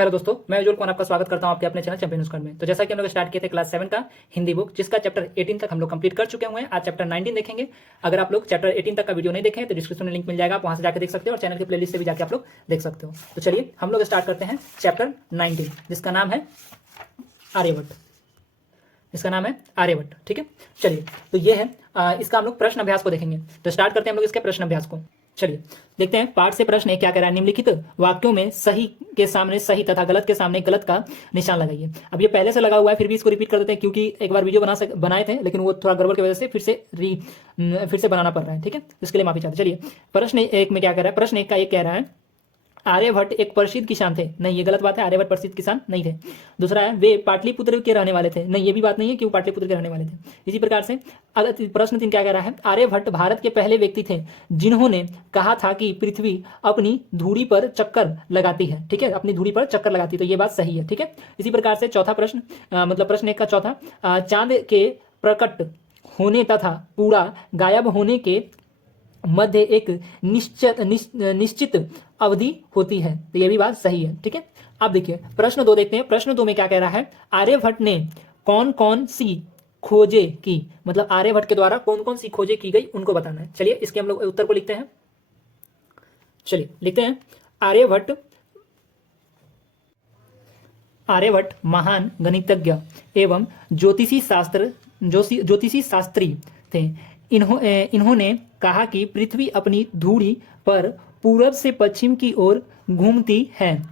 Hello दोस्तों, मैं उज्जवल कुमार आपका स्वागत करता हूं आपके अपने चैनल चैंपियन स्क्वाड में। तो जैसा कि हम लोग स्टार्ट किए थे क्लास 7 का हिंदी बुक, जिसका चैप्टर 18 तक हम लोग कंप्लीट कर चुके हुए हैं। आज चैप्टर 19 देखेंगे। अगर आप लोग चैप्टर 18 तक का वीडियो नहीं देखें तो डिस्क्रिप्शन में लिंक मिल जाएगा, आप वहां से जाकर देख सकते हो और चैनल के प्लेलिस्ट से भी जाकर आप लोग देख सकते हो। तो चलिए हम लोग स्टार्ट करते हैं चैप्टर 19, जिसका नाम है आर्यभट्ट। इसका नाम है आर्यभट्ट। ठीक है, चलिए तो ये है इसका हम लोग प्रश्न अभ्यास को देखेंगे। तो स्टार्ट करते हैं हम लोग इसके प्रश्न अभ्यास को। चलिए देखते हैं पाठ से प्रश्न क्या कह रहा है। निम्नलिखित वाक्यों में सही के सामने सही तथा गलत के सामने गलत का निशान लगाइए। अब ये पहले से लगा हुआ है, फिर भी इसको रिपीट कर देते हैं क्योंकि एक बार वीडियो बनाए थे लेकिन वो थोड़ा गड़बड़ की वजह से फिर से बनाना पड़ रहा है। ठीक है, इसके लिए माफी चाहते। चलिए प्रश्न एक में क्या कह रहा है। प्रश्न एक का एक कह रहा है आर्यभट्ट एक प्रसिद्ध किसान थे। नहीं, ये गलत बात है, आर्यभट्ट प्रसिद्ध किसान नहीं थे। दूसरा है वे पाटलिपुत्र के रहने वाले थे। नहीं, ये भी बात नहीं है कि वो पाटलिपुत्र के रहने वाले थे। इसी प्रकार से प्रश्न 3 क्या कह रहा है। आर्यभट्ट भारत के पहले व्यक्ति थे जिन्होंने कहा था कि पृथ्वी अपनी धुरी पर चक्कर लगाती है। ठीक है, अपनी धुरी पर चक्कर लगाती है, तो ये बात सही है। ठीक है, इसी प्रकार से चौथा प्रश्न मतलब प्रश्न एक का चौथा, चांद के प्रकट होने तथा पूरा गायब होने के मध्य एक निश्चित अवधि होती है, तो यह भी बात सही है। ठीक है, अब देखिए प्रश्न 2 देखते हैं। प्रश्न 2 में क्या कह रहा है। आर्यभट्ट ने कौन कौन सी खोजें की, मतलब आर्यभट्ट के द्वारा कौन कौन सी खोजें की गई उनको बताना है। चलिए इसके हम लोग उत्तर को लिखते हैं। चलिए लिखते हैं आर्यभट्ट महान गणितज्ञ एवं ज्योतिषी शास्त्री थे। इन्होंने कहा कि पृथ्वी अपनी धुरी पर पूरब से पश्चिम की ओर घूमती है,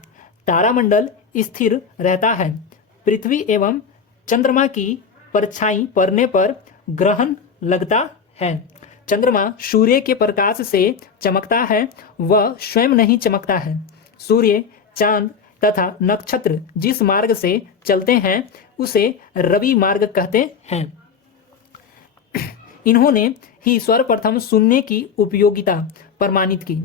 तारामंडल स्थिर रहता है, पृथ्वी एवं चंद्रमा की परछाई पड़ने पर ग्रहण लगता है, चंद्रमा सूर्य के प्रकाश से चमकता है, वह स्वयं नहीं चमकता है, सूर्य, चांद तथा नक्षत्र जिस मार्ग से चलते हैं उसे रवि मार्ग कहते हैं। इन्होंने ही सर्वप्रथम शून्य की उपयोगिता प्रमाणित की।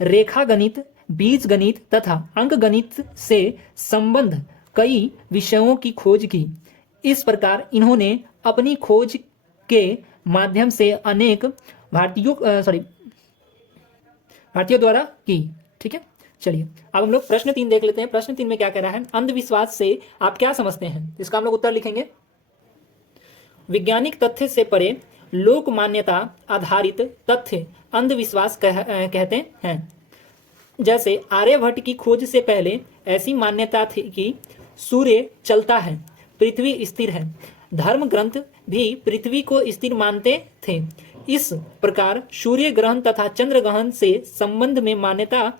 रेखा गणित, बीज गणित तथा अंक गणित से संबंध कई विषयों की खोज की। इस प्रकार इन्होंने अपनी खोज के माध्यम से अनेक भारतीयों द्वारा की। ठीक है, चलिए अब हम लोग प्रश्न 3 देख लेते हैं। प्रश्न 3 में क्या कह रहा है। अंधविश्वास से आप क्या समझते हैं, इसका हम लोग उत्तर लिखेंगे। वैज्ञानिक तथ्य से परे लोक मान्यता आधारित तथ्य अंधविश्वास कहते हैं। जैसे आर्यभट्ट की खोज से पहले ऐसी मान्यता थी कि सूर्य चलता है, पृथ्वी स्थिर है। धर्म ग्रंथ भी पृथ्वी को स्थिर मानते थे। इस प्रकार सूर्य ग्रहण तथा चंद्र ग्रहण से संबंध में मान्यता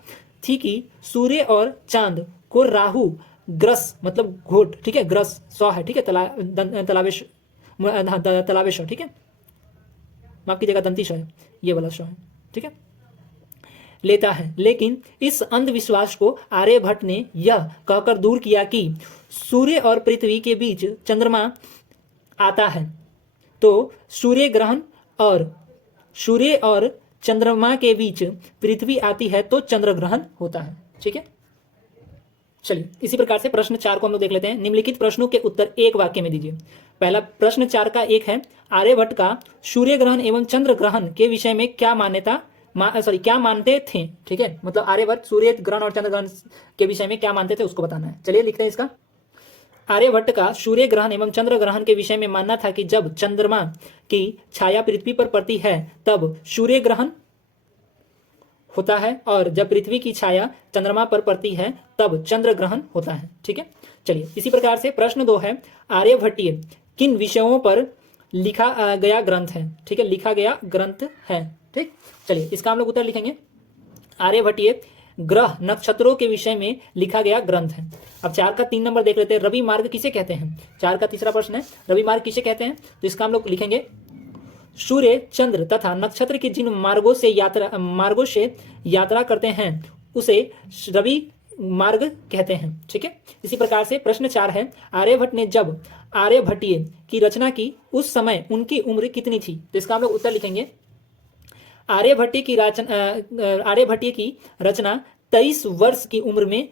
थी कि सूर्य और चांद को राहु ग्रस मतलब घोट, ठीक है, ग्रस सौ है, ठीक है, तलावेश, ठीक है, माफ कीजिएगा दंतीश है, ये वाला शो है, ठीक है, लेता है। लेकिन इस अंधविश्वास को आर्यभट्ट ने यह कहकर दूर किया कि सूर्य और पृथ्वी के बीच चंद्रमा आता है, तो सूर्य और चंद्रमा के बीच पृथ्वी आती है तो चंद्र ग्रहण होता है। ठीक है, चलिए इसी प्रकार से प्रश्न 4 को हम लोग देख लेते हैं। निम्नलिखित प्रश्नों के उत्तर एक वाक्य में दीजिए। पहला प्रश्न 4 का एक है, आर्यभट्ट का सूर्य ग्रहण एवं चंद्र ग्रहण के विषय में क्या मानते थे। ठीक है, मतलब आर्यभट्ट सूर्य ग्रहण और चंद्र ग्रहण के विषय में क्या मानते थे उसको बताना है। चलिए लिखते हैं इसका। आर्यभट्ट का सूर्य ग्रहण एवं चंद्र ग्रहण के विषय में मानना था कि जब चंद्रमा की छाया पृथ्वी पर पड़ती है तब सूर्य ग्रहण होता है और जब पृथ्वी की छाया चंद्रमा पर पड़ती है तब चंद्र ग्रहण होता है। ठीक है, चलिए इसी प्रकार से प्रश्न 2 है, आर्यभट्टीय किन विषयों पर लिखा गया ग्रंथ है। ठीक है, लिखा गया ग्रंथ है। ठीक, चलिए इसका हम लोग उत्तर लिखेंगे। आर्यभट्टीय ग्रह नक्षत्रों के विषय में लिखा गया ग्रंथ है। अब 4 का 3 नंबर देख लेते हैं, रवि मार्ग किसे कहते हैं। 4 का तीसरा प्रश्न है, रवि मार्ग किसे कहते हैं, तो इसका हम लोग लिखेंगे सूर्य, चंद्र तथा नक्षत्र के जिन मार्गों से यात्रा करते हैं उसे रवि मार्ग कहते हैं। ठीक है, इसी प्रकार से प्रश्न 4 है, आर्यभट्ट ने जब आर्यभट्टीय की रचना की उस समय उनकी उम्र कितनी थी, तो इसका हम लोग उत्तर लिखेंगे। आर्यभट्टीय की रचना 23 वर्ष की उम्र में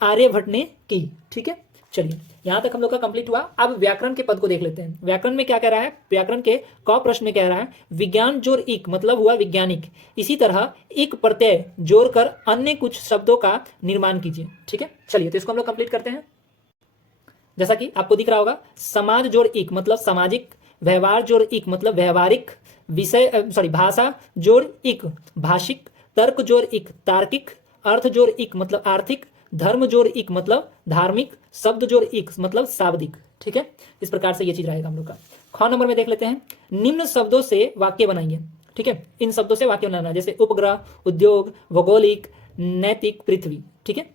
आर्यभट्ट ने की। ठीक है, चलिए यहां तक हम लोग का कंप्लीट हुआ। अब व्याकरण के पद को देख लेते हैं। व्याकरण में क्या कह रहा है, व्याकरण के क प्रश्न में कह रहा है विज्ञान जोड़ इक मतलब हुआ वैज्ञानिक, इसी तरह इक प्रत्यय जोड़कर अन्य कुछ शब्दों का निर्माण कीजिए। ठीक है, चलिए तो इसको हम लोग कंप्लीट करते हैं। जैसा कि आपको दिख रहा होगा, समाज जोड़ इक मतलब सामाजिक, व्यवहार जोड़ इक मतलब व्यवहारिक, विषय भाषा जोड़ इक भाषिक, तर्क जोड़ इक तार्किक, अर्थ जोड़ इक मतलब आर्थिक, धर्म जोड़ इक मतलब धार्मिक, शब्द जोड़ इक मतलब शाब्दिक। ठीक है, इस प्रकार से ये चीज रहेगा हम लोग का। ख नंबर में देख लेते हैं, निम्न शब्दों से वाक्य बनाइए। ठीक है, इन शब्दों से वाक्य बनाना, जैसे उपग्रह, उद्योग, भौगोलिक, नैतिक, पृथ्वी। ठीक है,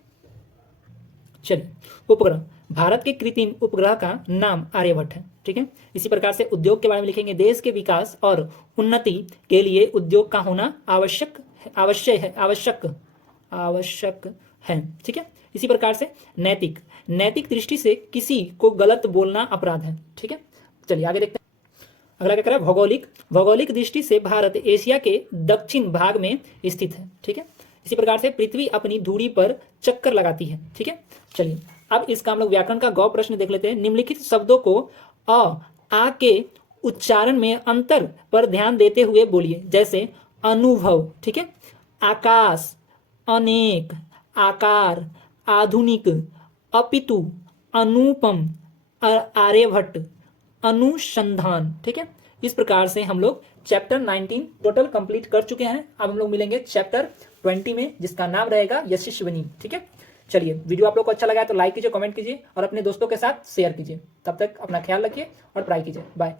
चलिए उपग्रह, भारत के कृत्रिम उपग्रह का नाम आर्यभट्ट है। ठीक है, इसी प्रकार से उद्योग के बारे में लिखेंगे, देश के विकास और उन्नति के लिए उद्योग का होना आवश्यक है। ठीक है, इसी प्रकार से नैतिक, नैतिक दृष्टि से किसी को गलत बोलना अपराध है। ठीक है, चलिए आगे देखते हैं। अगला क्या करें, भौगोलिक, भौगोलिक दृष्टि से भारत एशिया के दक्षिण भाग में स्थित है। ठीक है, इसी प्रकार से पृथ्वी अपनी धुरी पर चक्कर लगाती है। ठीक है, चलिए अब इसका हम लोग व्याकरण का गौ प्रश्न देख लेते हैं। निम्नलिखित शब्दों को आ के उच्चारण में अंतर पर ध्यान देते हुए बोलिए, जैसे अनुभव। ठीक है, आकाश, अनेक, आकार, आधुनिक, अपितु, अनुपम, आर्यभट्ट, अनुसंधान। ठीक है, इस प्रकार से हम लोग चैप्टर 19 टोटल कंप्लीट कर चुके हैं। अब हम लोग मिलेंगे चैप्टर 20 में, जिसका नाम रहेगा यशस्विनी। ठीक है, चलिए वीडियो आप लोग को अच्छा लगा है तो लाइक कीजिए, कमेंट कीजिए और अपने दोस्तों के साथ शेयर कीजिए। तब तक अपना ख्याल रखिए और पढ़ाई कीजिए। बाय।